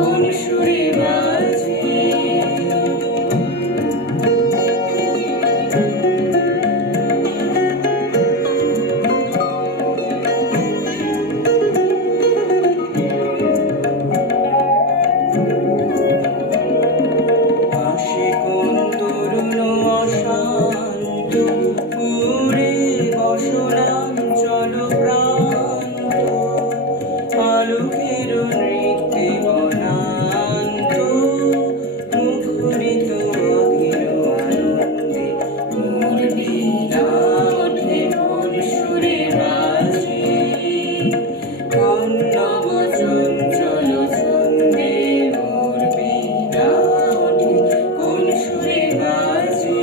কোন সুরে বাজে। আসে কোন তরুণ অশান্ত, উড়ে বসনাঞ্চল প্রান্ত, আলোকের নৃত্যে বনান্ত, মুখরিত অধীর আনন্দে মোর বীণা ওঠে কোন সুরে বাজে। কোন নব চঞ্চল ছন্দে মোর বীণা ওঠে কোন সুরে বাজে।